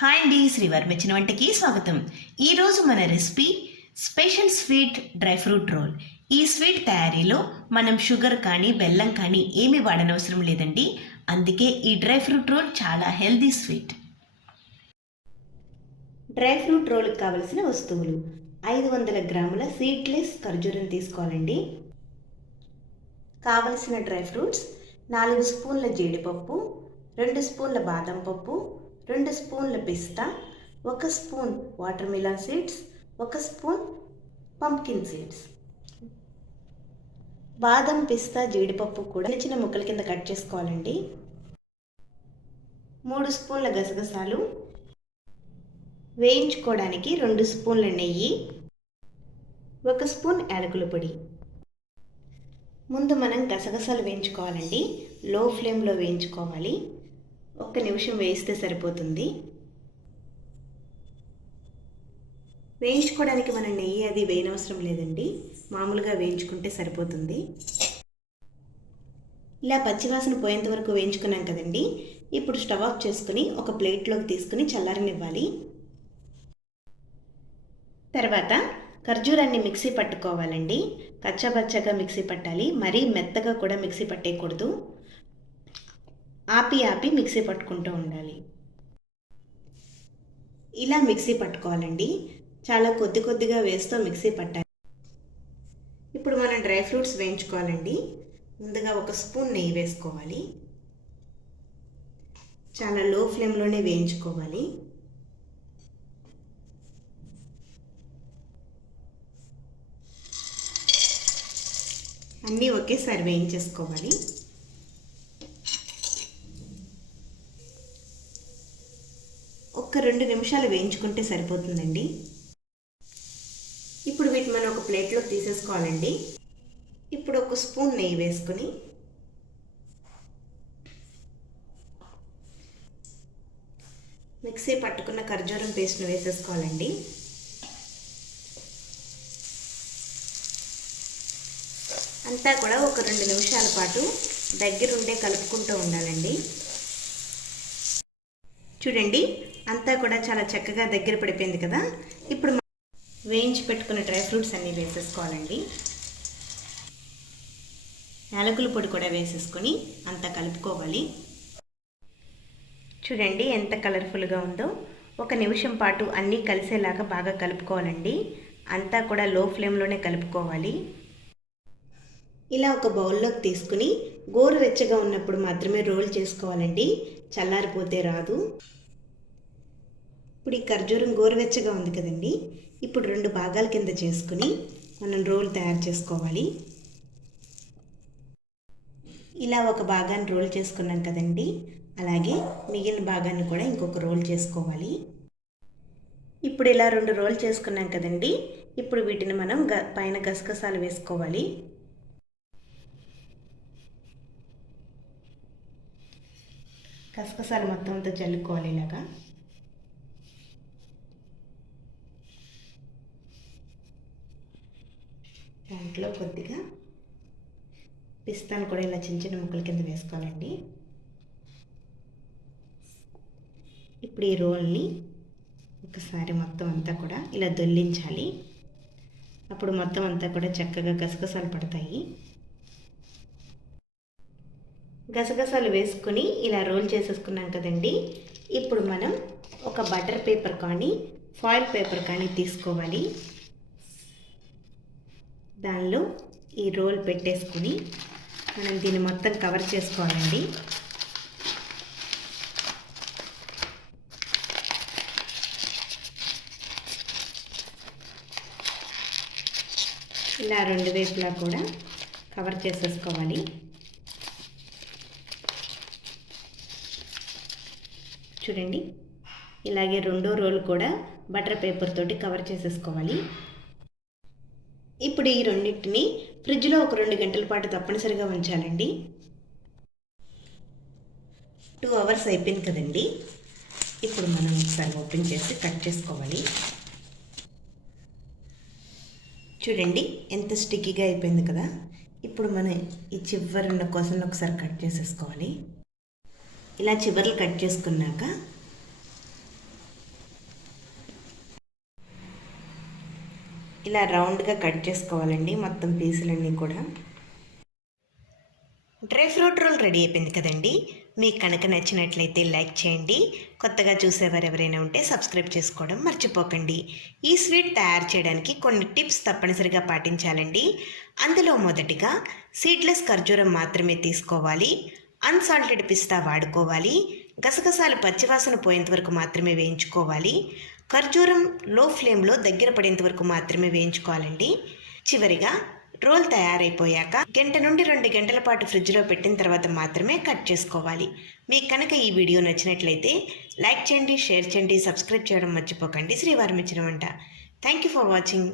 Hi అండి, శ్రీవారి మెచ్చిన వంటకి స్వాగతం. ఈరోజు మన recipe special sweet dry fruit role. ఈ స్వీట్ తయారీలో మనం షుగర్ కానీ బెల్లం కానీ ఏమీ వాడనవసరం లేదండి. అందుకే ఈ డ్రై ఫ్రూట్ రోల్ చాలా హెల్దీ స్వీట్. డ్రై ఫ్రూట్ రోల్కి కావలసిన వస్తువులు: 500 గ్రాముల సీడ్లెస్ ఖర్జూరం తీసుకోవాలండి. కావలసిన డ్రై ఫ్రూట్స్: 4 స్పూన్ల జీడిపప్పు, 2 స్పూన్ల బాదం పప్పు, 2 స్పూన్ల పిస్తా, 1 spoon water melon seeds, 1 spoon pumpkin seeds. బాదం, పిస్తా, జీడిపప్పు కూడా చిన్న ముక్కల కింద కట్ చేసుకోవాలండి. 3 స్పూన్ల గసగసాలు, వేయించుకోవడానికి 2 స్పూన్ల నెయ్యి, 1 స్పూన్ యాలకుల పొడి. ముందు మనం గసగసాలు వేయించుకోవాలండి. లో ఫ్లేమ్లో వేయించుకోవాలి. 1 నిమిషం వేయిస్తే సరిపోతుంది. వేయించుకోవడానికి మనం నెయ్యి అది వేయనవసరం లేదండి, మామూలుగా వేయించుకుంటే సరిపోతుంది. ఇలా పచ్చివాసన పోయేంత వరకు వేయించుకున్నాం కదండి. ఇప్పుడు స్టవ్ ఆఫ్ చేసుకుని ఒక ప్లేట్లోకి తీసుకుని చల్లారనివ్వాలి. తర్వాత ఖర్జూరాన్ని మిక్సీ పట్టుకోవాలండి. కచ్చాపచ్చాగా మిక్సీ పట్టాలి, మరీ మెత్తగా కూడా మిక్సీ పట్టేయకూడదు. ఆపి మిక్సీ పట్టుకుంటూ ఉండాలి. ఇలా మిక్సీ పట్టుకోవాలండి. చాలా కొద్దిగా వేస్తూ మిక్సీ పట్టాలి. ఇప్పుడు మనం డ్రై ఫ్రూట్స్ వేయించుకోవాలండి. ముందుగా 1 స్పూన్ నెయ్యి వేసుకోవాలి. చాలా లో ఫ్లేమ్లోనే వేయించుకోవాలి. అన్నీ ఒకేసారి వేయించేసుకోవాలి. ఒక 2 నిమిషాలు వేయించుకుంటే సరిపోతుందండి. ఇప్పుడు వీటిని మనం ఒక ప్లేట్లో తీసేసుకోవాలండి. ఇప్పుడు 1 స్పూన్ నెయ్యి వేసుకుని మిక్సీ పట్టుకున్న ఖర్జూరం పేస్ట్ను వేసేసుకోవాలండి. అంతా కూడా ఒక 2 నిమిషాల పాటు దగ్గరుండే కలుపుకుంటూ ఉండాలండి. చూడండి, అంతా కూడా చాలా చక్కగా దగ్గర పడిపోయింది కదా. ఇప్పుడు వేయించి పెట్టుకున్న డ్రై ఫ్రూట్స్ అన్నీ వేసేసుకోవాలండి. యాలకుల పొడి కూడా వేసేసుకొని అంతా కలుపుకోవాలి. చూడండి ఎంత కలర్ఫుల్గా ఉందో. 1 నిమిషం పాటు అన్నీ కలిసేలాగా బాగా కలుపుకోవాలండి. అంతా కూడా లో ఫ్లేమ్లోనే కలుపుకోవాలి. ఇలా ఒక బౌల్లోకి తీసుకుని గోరువెచ్చగా ఉన్నప్పుడు మాత్రమే రోల్ చేసుకోవాలండి, చల్లారిపోతే రాదు. ఇప్పుడు ఈ ఖర్జూరం గోరువెచ్చగా ఉంది కదండి. ఇప్పుడు 2 భాగాల కింద చేసుకుని మనం రోల్ తయారు చేసుకోవాలి. ఇలా ఒక భాగాన్ని రోల్ చేసుకున్నాం కదండి, అలాగే మిగిలిన భాగాన్ని కూడా ఇంకొక రోల్ చేసుకోవాలి. ఇప్పుడు ఇలా 2 రోల్ చేసుకున్నాం కదండి. ఇప్పుడు వీటిని మనం పైన గసగసాలు వేసుకోవాలి. గసగసాలు మొత్తం అంతా చల్లుకోవాలి. ఇలాగా దాంట్లో కొద్దిగా పిస్తాను కూడా ఇలా చిన్న ముక్కల కింద వేసుకోవాలండి. ఇప్పుడు ఈ రోల్ని ఒకసారి మొత్తం అంతా కూడా ఇలా దొల్లించాలి. అప్పుడు మొత్తం అంతా కూడా చక్కగా గసగసాలు పడతాయి. గసగసాలు వేసుకొని ఇలా రోల్ చేసేసుకున్నాం కదండి. ఇప్పుడు మనం ఒక బటర్ పేపర్ కానీ ఫాయిల్ పేపర్ కానీ తీసుకోవాలి. దానిలో ఈ రోల్ పెట్టేసుకుని మనం దీన్ని మొత్తం కవర్ చేసుకోవాలండి. ఇలా 2 వైపులా కూడా కవర్ చేసేసుకోవాలి. చూడండి, ఇలాగే 2వ రోల్ కూడా బటర్ పేపర్ తోటి కవర్ చేసేసుకోవాలి. ఇప్పుడు ఈ రెండింటిని ఫ్రిడ్జ్లో ఒక 2 గంటల పాటు తప్పనిసరిగా ఉంచాలండి. 2 అవర్స్ అయిపోయింది కదండి. ఇప్పుడు మనం ఒకసారి ఓపెన్ చేసి కట్ చేసుకోవాలి. చూడండి ఎంత స్టిక్కీగా అయిపోయింది కదా. ఇప్పుడు మనం ఈ చివరిన కోసం ఒకసారి కట్ చేసేసుకోవాలి. ఇలా చివర్లు కట్ చేసుకున్నాక ఇలా రౌండ్గా కట్ చేసుకోవాలండి మొత్తం పీసులన్నీ కూడా. డ్రై ఫ్రూట్ రోల్ రెడీ అయిపోయింది కదండి. మీకు కనుక నచ్చినట్లయితే లైక్ చేయండి. కొత్తగా చూసేవారు ఎవరైనా ఉంటే సబ్స్క్రైబ్ చేసుకోవడం మర్చిపోకండి. ఈ స్వీట్ తయారు చేయడానికి కొన్ని టిప్స్ తప్పనిసరిగా పాటించాలండి. అందులో మొదటిగా సీడ్లెస్ ఖర్జూరం మాత్రమే తీసుకోవాలి. అన్సాల్టెడ్ పిస్తా వాడుకోవాలి. గసగసాలు పచ్చివాసన పోయేంత వరకు మాత్రమే వేయించుకోవాలి. ఖర్జూరం లో ఫ్లేమ్లో దగ్గర పడేంత వరకు మాత్రమే వేయించుకోవాలండి. చివరిగా రోల్ తయారైపోయాక 1 నుండి 2 గంటల పాటు ఫ్రిడ్జ్లో పెట్టిన తర్వాత మాత్రమే కట్ చేసుకోవాలి. మీకు కనుక ఈ వీడియో నచ్చినట్లయితే లైక్ చేయండి, షేర్ చేయండి, సబ్స్క్రైబ్ చేయడం మర్చిపోకండి. శ్రీవారం ఇచ్చిన వంట. Thank you for watching.